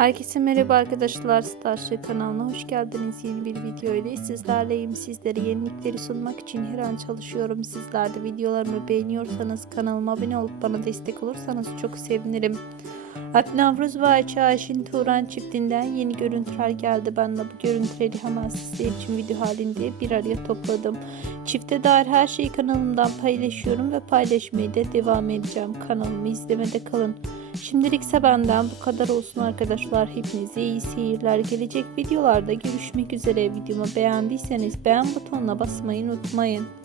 Herkese merhaba arkadaşlar. Starship kanalına hoş geldiniz. Yeni bir video ile sizlerleyim. Sizlere yenilikleri sunmak için her an çalışıyorum. Sizler de videolarımı beğeniyorsanız kanalıma abone olup bana destek olursanız çok sevinirim. Alp Navruz ve Ayça Turan çiftinden yeni görüntüler geldi. Ben de bu görüntüleri hemen sizler için video halinde bir araya topladım. Çifte dair her şeyi kanalımdan paylaşıyorum ve paylaşmaya da devam edeceğim. Kanalımı izlemede kalın. Şimdilik ise benden bu kadar olsun arkadaşlar. Hepinize iyi seyirler. Gelecek videolarda görüşmek üzere. Videomu beğendiyseniz beğen butonuna basmayı unutmayın.